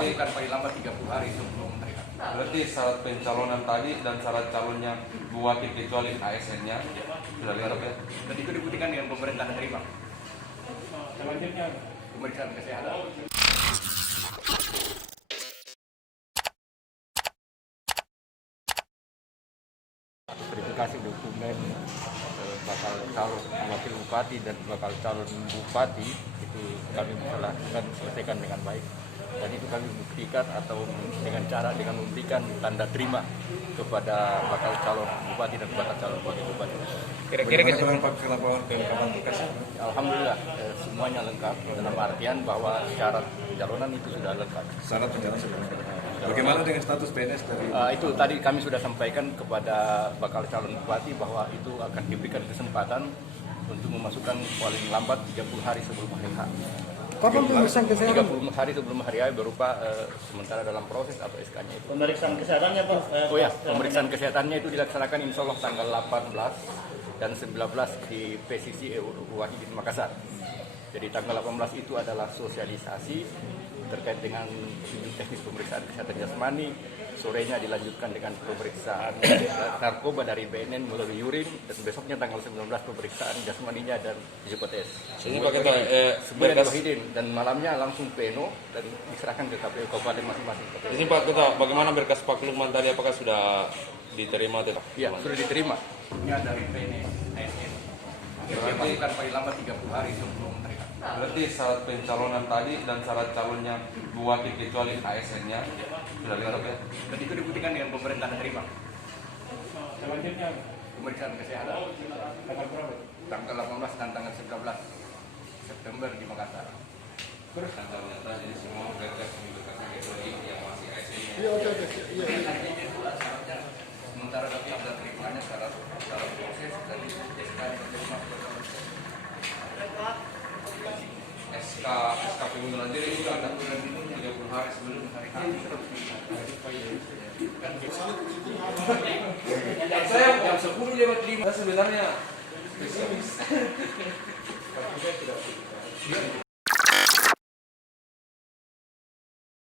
dimasukkan paling lambat 30 hari sebelum mereka. Berarti syarat pencalonan tadi dan syarat calonnya Bupati kecuali ASN-nya sudah lengkap ya? Dan itu dibuktikan dengan pemerintahan terima. Selanjutnya Pemeriksaan kesehatan. Verifikasi dokumen bakal calon wakil bupati dan bakal calon bupati itu kami lakukan selesaikan dengan baik, dan itu kami buktikan atau dengan memberikan tanda terima kepada bakal calon bupati dan bakal calon wakil bupati. kira-kira kelengkapan tugas. Alhamdulillah semuanya lengkap, dalam artian bahwa syarat pencalonan itu sudah lengkap. Syarat pencalonan sudah lengkap. Bagaimana dengan status PNS dari Itu tadi kami sudah sampaikan kepada bakal calon bupati bahwa itu akan diberikan kesempatan untuk memasukkan paling lambat 30 hari sebelum hari H. Kapan pemeriksaan kesehatan? 30 hari sebelum hari H berupa sementara dalam proses atau SK-nya itu. Pemeriksaan kesehatannya Pak? Oh ya, pemeriksaan kesehatannya itu dilaksanakan insya Allah tanggal 18 dan 19 di PCC UAI di Makassar. Jadi tanggal 18 itu adalah sosialisasi terkait dengan teknis pemeriksaan kesehatan jasmani. Sorenya dilanjutkan dengan pemeriksaan narkoba dari BNN melalui urin, dan besoknya tanggal 19 pemeriksaan jasmaninya dan psikotes. Ini pakai Semuanya berkas. diwahidin, dan malamnya langsung pleno dan diserahkan ke KPU kabupaten masing-masing. Ini Pak Ketua, bagaimana berkas Pak Lukman tadi, apakah sudah diterima tetap? Iya, sudah diterima. Ini dari PNS, ASN. Dimasukkan paling lambat 30 hari sebelum mereka. Berarti syarat pencalonan tadi dan syarat calonnya Bupati kecuali ASN-nya sudah lengkap ya? Dan itu dibuktikan dengan pemerintahan terima. selanjutnya Pemeriksaan kesehatan. tanggal berapa? Tanggal 18 dan tanggal 19 September di Makassar. Terus calonnya tadi semua berkas kecuali yang masih ASN-nya. Sementara tapi ada terimanya syarat dalam proses dan SK diterima. SK pengunduran diri itu ada 30 hari sebelum hari H. Saya jam 10 lewat 5. Saya sebenarnya pesimis.